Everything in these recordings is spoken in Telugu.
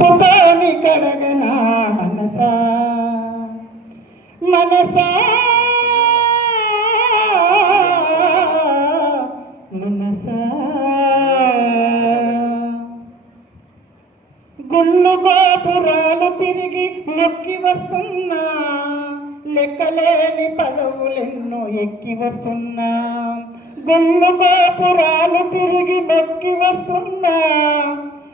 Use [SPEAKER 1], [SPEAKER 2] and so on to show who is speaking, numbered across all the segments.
[SPEAKER 1] నింపుకొని కడగనా మనసా. మనసా. మనసా. గుళ్ళు గోపురాలు తిరిగి మొక్కి వస్తున్నా. లెక్కలేని పదవులెన్నో ఎక్కి వస్తున్నా. గుళ్ళు గోపురాలు తిరిగి మొక్కి వస్తున్నా.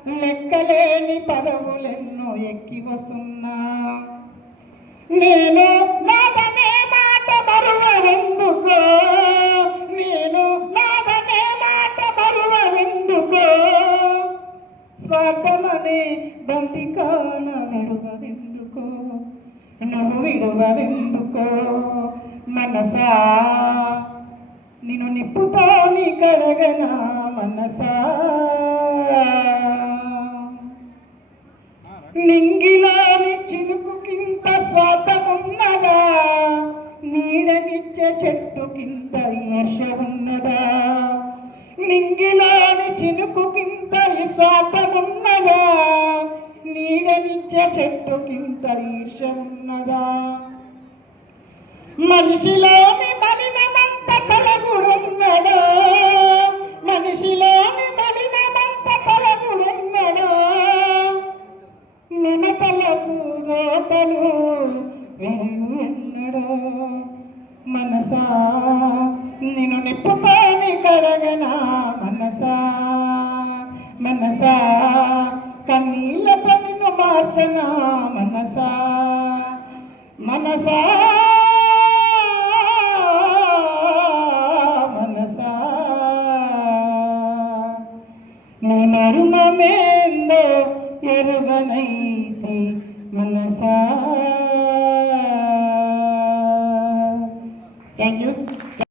[SPEAKER 1] లెక్కలేని పదవులెన్నో ఎక్కి వస్తున్నా. నేను నాదనే మాట మరువెందుకో నేను నాదనే మాట మరువెందుకో స్వార్థమనే బంతికాన విడువెందుకో నువ్వు విడువెందుకో మనసా? నిన్ను నిప్పుతో నీ కడగనా మనసా? చినుకుకింత స్వాతమున్నదా చెట్టు కింద ఈర్ష ఉన్నదా నింగిలోని చినుకుకింత స్వాతమున్నదా నీడనిచ్చే చెట్టుకింత ఈర్ష ఉన్నదా మనిషిలోని మలినమంత కలగుడున్నడో మనిషిలోని మలినమంత కలగుడున్నడో మమతలకు రోటలు వెరుగు మనసా నిన్ను నిప్పుతాని కడగనా మనసా. మనసా కన్నీళ్ళతో నిన్ను మార్చనా మనసా. మనసా మనసా. నీ మరుణమేందో ఎరుగనైతి Thank you.